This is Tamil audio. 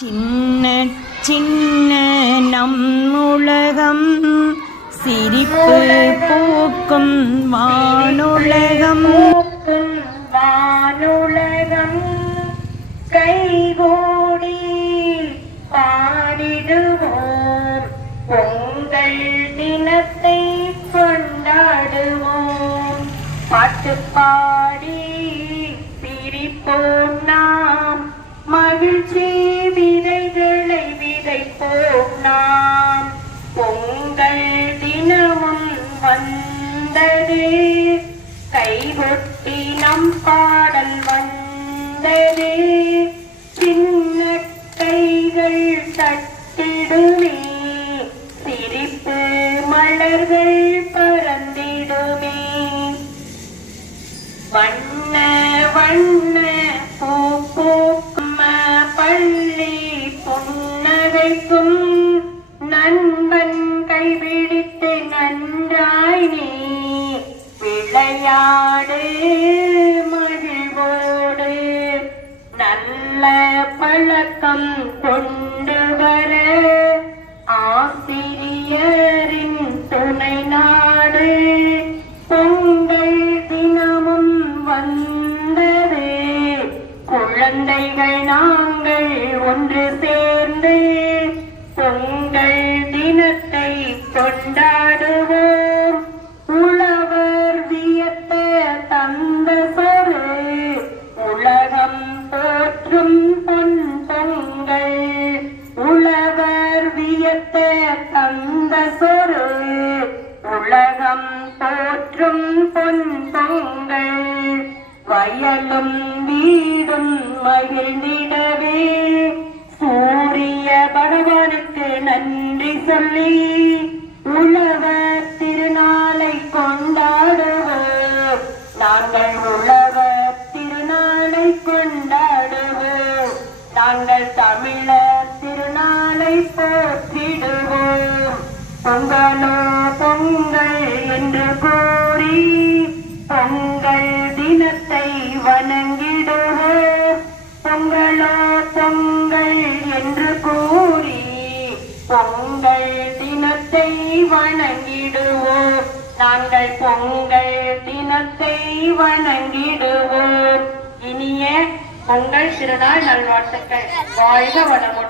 சின்ன சின்ன நம் உலகம் சிரிப்பு பூக்கும் வானுலகம் கைகூடி பாடிடுவோம் பொங்கல் தினத்தை கொண்டாடுவோம் பாட்டு பாடி சிரிப்போம் நாம் மகிழ்ச்சி விதைகளை விதைப்போம் நாம் பொங்கல் தினமும் வந்தது கைகொட்டி நம் பாடல் வந்தது சின்ன கைகள் தட்டிடுமே சிரிப்பு மலர்கள் பறந்திடுமே வண்ண வண்ண பூ பூக்கும் பள்ளி புன்னகைக்கும் நண்பன் கைபிடித்து நன்றாய் நீ விளையாடு மகிழ்வோடு நல்ல பழக்கம் கொண்டு வர ஆசிரியரின் துணை நாடு பொங்கல் தினமும் வந்தது குழந்தைகள் நாங்கள் ஒன்று சேர்ந்து பொங்கல் தினத்தை கொண்டாடுவோம் உழவர் வியத்த தந்த சொரு உலகம் போற்றும் பொன் பொங்கல் உழவர் வியத்த தந்த சொரு உலகம் போற்றும் பொன் பொங்கல் வயலும் வீடும் மகிழ்ந்திடவே சூரிய பகவானுக்கு நன்றி சொல்லி உழவர் திருநாளை கொண்டாடுவோம் நாங்கள் உழவர் திருநாளை கொண்டாடுவோம் நாங்கள் தமிழர் திருநாளை போற்றிடுவோம் பொங்கலோ பொங்கல் என்று கூறி பொங்கல் தினத்தை வணங்கிடுவோம் பொங்கலோ பொங்கல் என்று கூறி பொங்கல் தினத்தை வணங்கிடுவோம் நாங்கள் பொங்கல் தினத்தை வணங்கிடுவோம் இனிய பொங்கல் திருநாள் நல்வாழ்த்துக்கள் வாழ்க வளமுடன்.